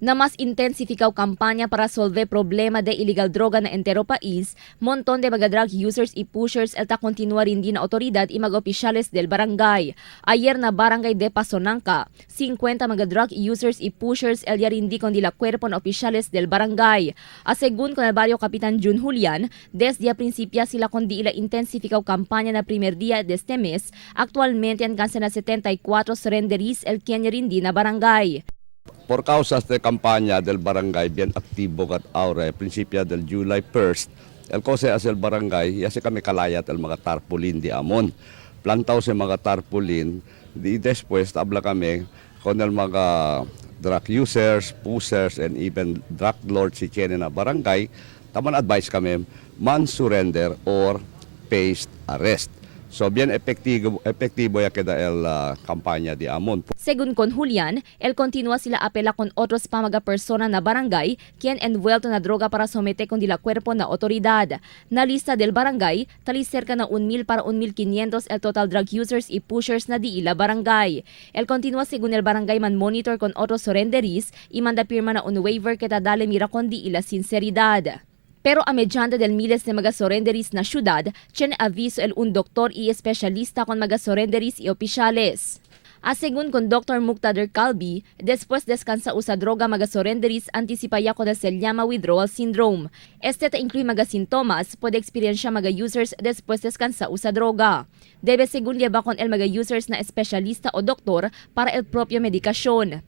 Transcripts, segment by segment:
Na mas intensifikaw kampanya para solve problema de illegal droga na entero país, montón de mga drug users y pushers elta continua rin din na otoridad y mga opisyales del barangay. Ayer na barangay de Pasonanca, 50 mga drug users y pushers elya rin di kundi la cuerpo na opisyales del barangay. Asegun con el barrio Kapitan Jun Julian, desde a principia sila kundi ila intensifikaw kampanya na primer día de este mes, actualmente ang kansa na 74 surrenderies el kenya rin di na barangay. Por causas de campaña del barangay bien activo kat aure, principio del July 1st, el kose as el barangay, yasi kami kalayat el mga tarpaulin di amon. Plantaw si mga tarpaulin, di después tabla kami con el mga drug users, pushers, and even drug lords si Chene na barangay, taman advice kami, man surrender or faced arrest. So bien epektibo ya queda el kampanya di amon. Según con Julian, el continúa sila apela con otros pamaga persona na barangay quien envuelto na droga para somete con la cuerpo na otoridad. Na lista del barangay, tali cerca na 1,000 para 1,500 el total drug users y pushers na di ila barangay. El continúa según el barangay man monitor con otros surrenderies y manda pirma na un waiver kita dale mira con di ila sinceridad. Pero a medyante del miles de mga surrenderies na syudad, tiene aviso el un doktor y espesyalista con mga surrenderies y opisyales. Asegun con Dr. Muqtadir Calbi, después descansa usa droga mga surrenderies anticipaya ko se llama withdrawal syndrome. Este ta incluye mga sintomas, puede experiencia mga users después descansa usa droga. Debe según liaba con el mga users na espesyalista o doktor para el propio medikasyon.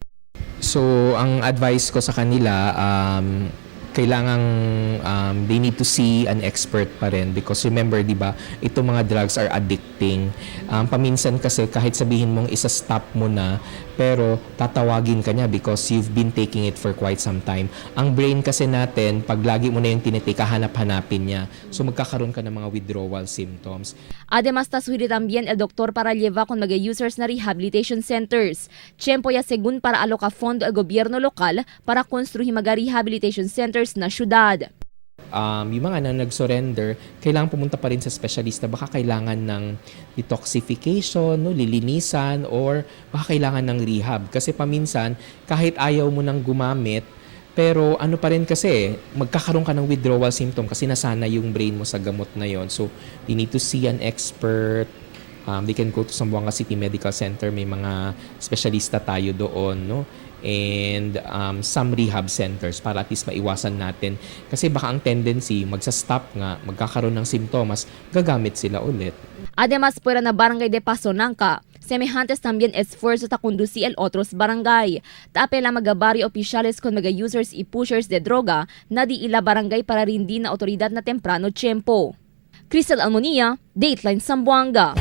So, ang advice ko sa kanila, kailangang they need to see an expert pa rin because remember, di ba, itong mga drugs are addicting. Paminsan kasi kahit sabihin mong isa-stop mo na, pero tatawagin ka niya because you've been taking it for quite some time. Ang brain kasi natin, pag lagi mo na yung tinitake, hanap-hanapin niya. So magkakaroon ka ng mga withdrawal symptoms. Además, taswiri también el doktor para llevar con mga users na rehabilitation centers. Tiempo ya según para aloka fondo el gobierno lokal para konstruhi mga rehabilitation centers na syudad. Yung mga na nag-surrender, kailangan pumunta pa rin sa specialista. Baka kailangan ng detoxification, no, lilinisan, or baka kailangan ng rehab. Kasi paminsan, kahit ayaw mo nang gumamit, pero ano pa rin kasi, magkakaroon ka ng withdrawal symptom kasi nasana yung brain mo sa gamot na yon. So, you need to see an expert. They can go to Zamboanga City Medical Center. May mga specialista tayo doon, no? And some rehab centers para at least maiwasan natin. Kasi baka ang tendency, magsa-stop nga, magkakaroon ng simptomas, gagamit sila ulit. Además, fuera na barangay de Pasonanca, semejantes también esfuerzo ta conducir el otros barangay. Taapela mga barrio opisyales con mga users y pushers de droga na di ila barangay para rin din na otoridad na temprano tiempo. Cristel Almonia, Dateline Zamboanga.